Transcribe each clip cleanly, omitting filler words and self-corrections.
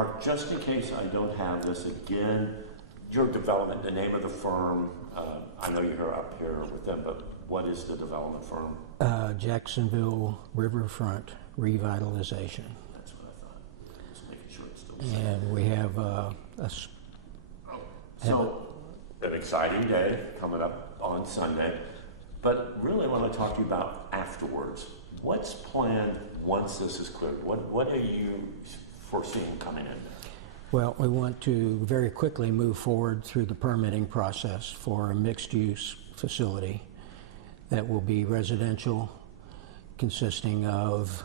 Park, just in case I don't have this again, your development, the name of the firm, I know you're up here with them, but what is the development firm? Jacksonville Riverfront Revitalization. That's what I thought. Just making sure it's still the same. And we have So, an exciting day coming up on Sunday, but really I want to talk to you about afterwards. What's planned once this is cleared? What are you foreseeing coming in? Well, we want to very quickly move forward through the permitting process for a mixed-use facility that will be residential, consisting of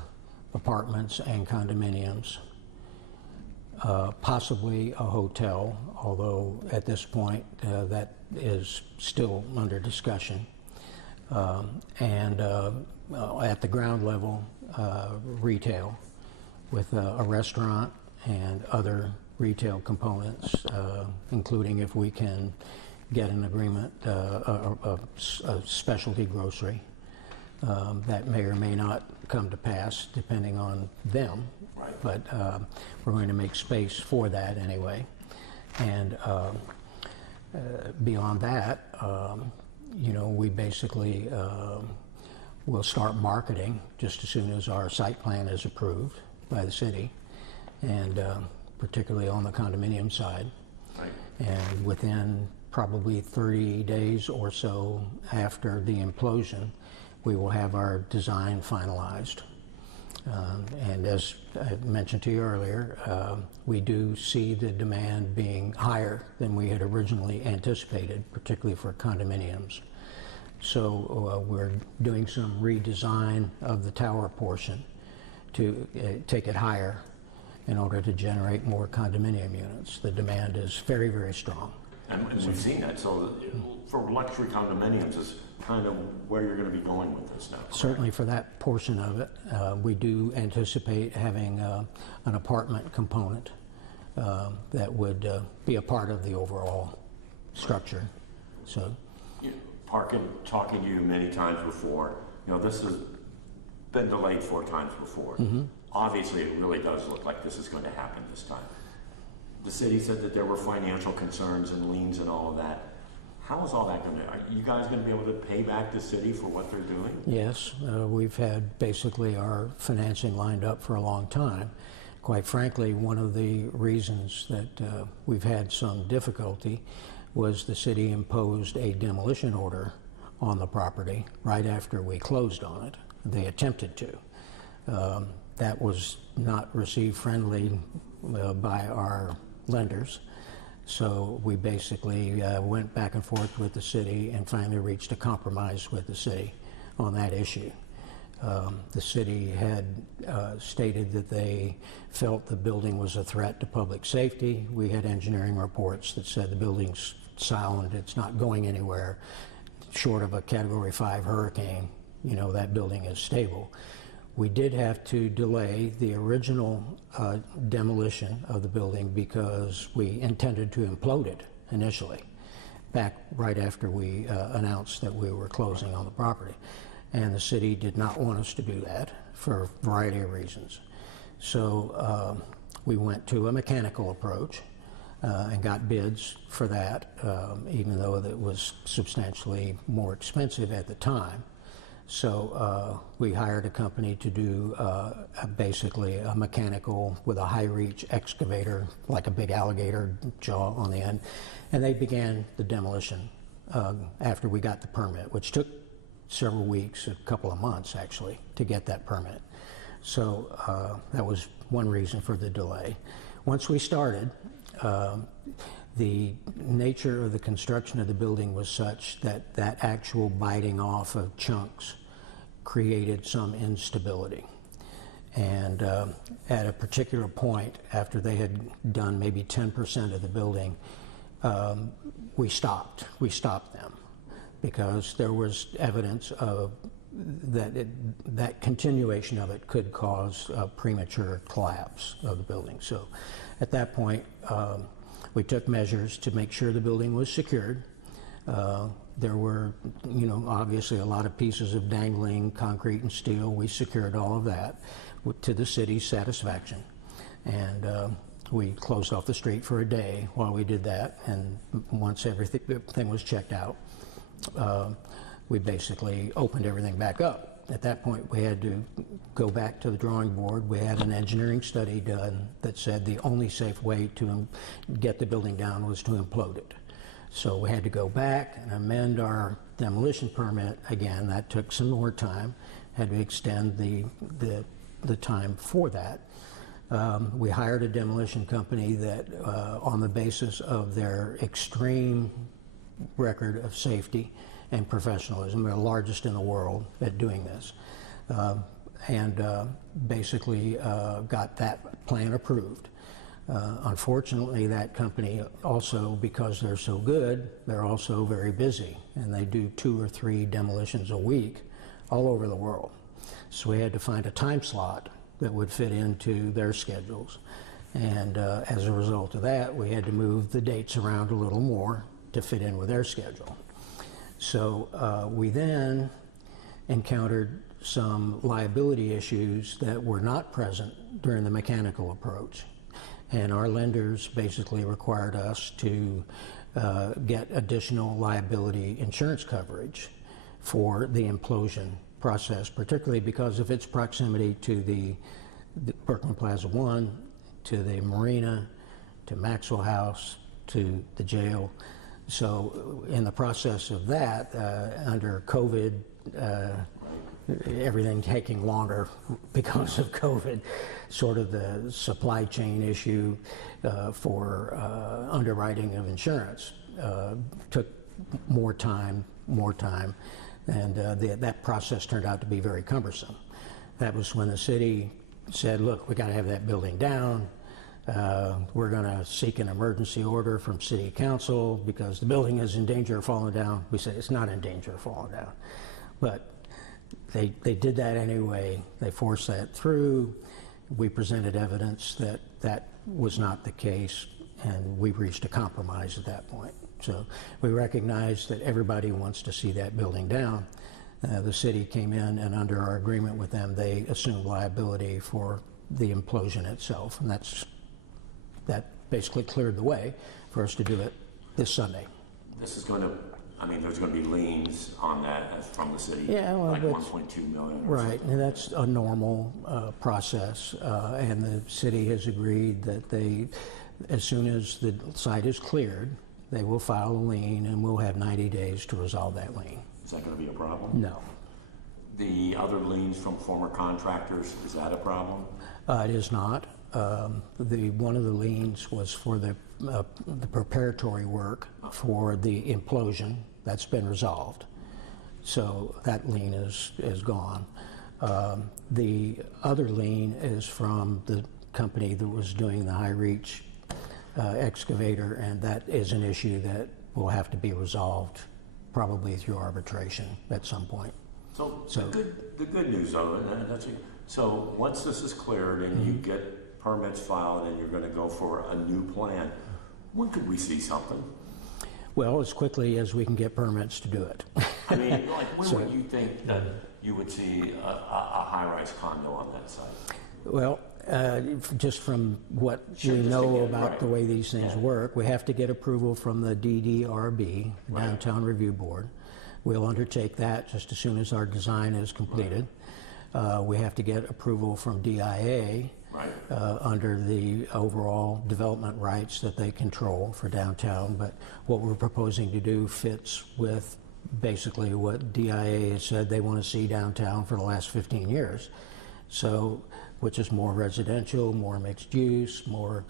apartments and condominiums, possibly a hotel, although at this point that is still under discussion, and at the ground level, retail with a restaurant and other retail components, including, if we can get an agreement, a specialty grocery. That may or may not come to pass depending on them, right. But we're going to make space for that anyway. And beyond that, you know, we basically will start marketing just as soon as our site plan is approved by the city, and particularly on the condominium side. Right. And within probably 30 days or so after the implosion, we will have our design finalized. And as I mentioned to you earlier, we do see the demand being higher than we had originally anticipated, particularly for condominiums. So we're doing some redesign of the tower portion to take it higher in order to generate more condominium units. The demand is very, very strong. And we've seen that. So for luxury condominiums is kind of where you're going to be going with this now. Correct? Certainly for that portion of it. We do anticipate having an apartment component that would be a part of the overall structure. So, talking to you many times before, you know, this has been delayed 4 times before. mm-hmm. Obviously, it really does look like this is going to happen this time. The city said that there were financial concerns and liens and all of that. How is all that going to, are you guys going to be able to pay back the city for what they're doing? Yes, we've had basically our financing lined up for a long time. Quite frankly, one of the reasons that we've had some difficulty was the city imposed a demolition order on the property right after we closed on it. They attempted to. That was not received friendly by our lenders. So we basically went back and forth with the city and finally reached a compromise with the city on that issue. The city had stated that they felt the building was a threat to public safety. We had engineering reports that said the building's sound, it's not going anywhere. Short of a Category 5 hurricane, you know, that building is stable. We did have to delay the original demolition of the building because we intended to implode it initially, back right after we announced that we were closing on the property. And the city did not want us to do that for a variety of reasons. So we went to a mechanical approach and got bids for that, even though it was substantially more expensive at the time. So we hired a company to do basically a mechanical with a high-reach excavator, like a big alligator jaw on the end, and they began the demolition after we got the permit, which took several weeks, a couple of months actually, to get that permit. So that was one reason for the delay. Once we started, the nature of the construction of the building was such that that actual biting off of chunks created some instability. And at a particular point, after they had done maybe 10% of the building, we stopped them because there was evidence of that continuation of it could cause a premature collapse of the building. So at that point, we took measures to make sure the building was secured. There were, you know, obviously a lot of pieces of dangling concrete and steel. We secured all of that to the city's satisfaction. And We closed off the street for a day while we did that, and once everything was checked out, we basically opened everything back up. At that point, we had to go back to the drawing board. We had an engineering study done that said the only safe way to get the building down was to implode it. So we had to go back and amend our demolition permit again. That took some more time. Had to extend the time for that. We hired a demolition company that, on the basis of their extreme record of safety and professionalism, they're the largest in the world at doing this, and basically got that plan approved. Unfortunately, that company also, because they're so good, they're also very busy, and they do 2 or 3 demolitions a week all over the world. So we had to find a time slot that would fit into their schedules. And as a result of that, we had to move the dates around a little more to fit in with their schedule. So we then encountered some liability issues that were not present during the mechanical approach. And our lenders basically required us to get additional liability insurance coverage for the implosion process, particularly because of its proximity to the Berkman Plaza 1, to the marina, to Maxwell House, to the jail. So in the process of that, under COVID, everything taking longer because of COVID, sort of the supply chain issue for underwriting of insurance took more time, and that process turned out to be very cumbersome. That was when the city said, look, we got to have that building down. We're going to seek an emergency order from City Council because the building is in danger of falling down. We said it's not in danger of falling down. But they did that anyway. They forced that through. We presented evidence that that was not the case, and we reached a compromise at that point. So we recognized that everybody wants to see that building down. The city came in, and under our agreement with them, they assumed liability for the implosion itself, and that basically cleared the way for us to do it this Sunday. This is going to, I mean, there's going to be liens on that from the city, yeah, well, like 1.2 million. Right, and that's a normal process, and the city has agreed that they, as soon as the site is cleared, they will file a lien, and we'll have 90 days to resolve that lien. Is that going to be a problem? No. The other liens from former contractors, is that a problem? It is not. One of the liens was for the preparatory work for the implosion. That's been resolved. So that lien is gone. The other lien is from the company that was doing the high reach excavator, and that is an issue that will have to be resolved probably through arbitration at some point. So the good news though, so once this is cleared and you get permits filed and you're going to go for a new plan, when could we see something? Well, as quickly as we can get permits to do it. I mean, like when would you think that you would see a high-rise condo on that site? Well, just from what we know about the way these things work, we have to get approval from the DDRB, Downtown Review Board. We'll undertake that just as soon as our design is completed. We have to get approval from DIA under the overall development rights that they control for downtown. But what we're proposing to do fits with basically what DIA has said they want to see downtown for the last 15 years. So, which is more residential, more mixed use, more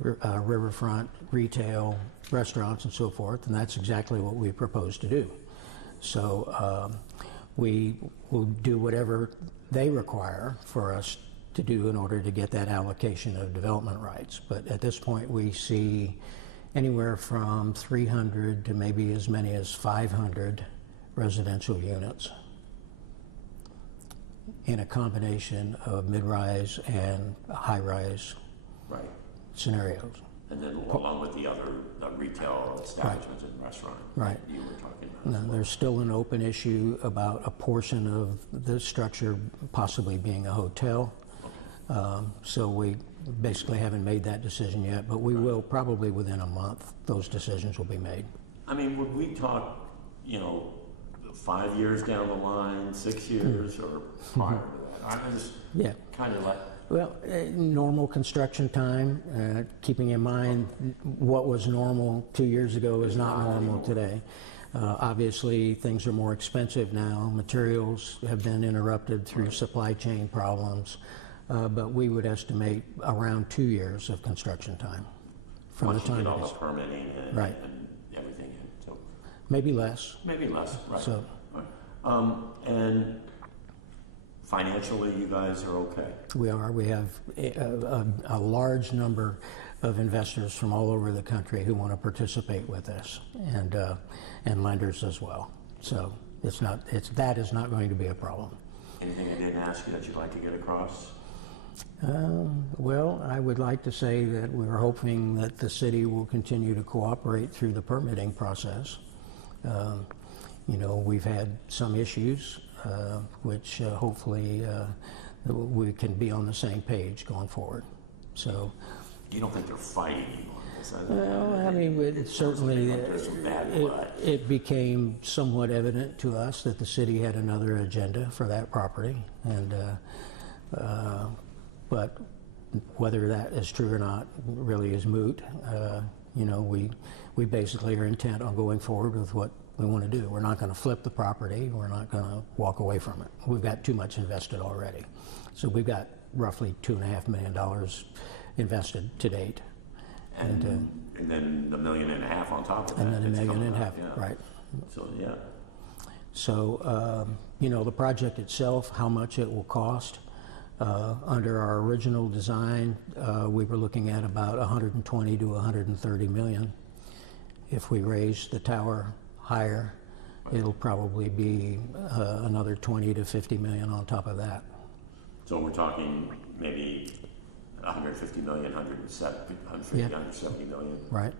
riverfront retail, restaurants, and so forth. And that's exactly what we propose to do. So we will do whatever they require for us to do in order to get that allocation of development rights. But at this point, we see anywhere from 300 to maybe as many as 500 residential units in a combination of mid-rise and high-rise scenarios. And then along with the other retail establishments and restaurants you were talking about. Now, there's still an open issue about a portion of the structure possibly being a hotel. So we basically haven't made that decision yet, but we will probably within a month. Those decisions will be made. I mean, would we talk, 5 years down the line, 6 years, or prior to that? I'm just kind of like. Well, normal construction time, keeping in mind what was normal 2 years ago is not normal today. Obviously, things are more expensive now. Materials have been interrupted through supply chain problems, but we would estimate around 2 years of construction time from Once the time you get all it is. the permitting and, Right. and everything in. So Maybe less. maybe less, right. So, right. And financially, you guys are okay. we are. We have a large number of investors from all over the country who want to participate with us, and lenders as well. So that is not going to be a problem. Anything I didn't ask you that you'd like to get across? Well, I would like to say that we're hoping that the city will continue to cooperate through the permitting process. We've had some issues, which hopefully we can be on the same page going forward. So. You don't think they're fighting you on this? Well, I mean, it became somewhat evident to us that the city had another agenda for that property, and but whether that is true or not really is moot. We basically are intent on going forward with what we want to do. We're not going to flip the property. We're not going to walk away from it. We've got too much invested already. So we've got roughly $2.5 million invested to date. And then the $1.5 million on top of that. And then $1.5 million, yeah. right. So, yeah. So, the project itself, how much it will cost, under our original design, we were looking at about 120 to 130 million. If we raise the tower higher, it'll probably be another 20 to 50 million on top of that. So we're talking maybe 150 million, 170 million. Right.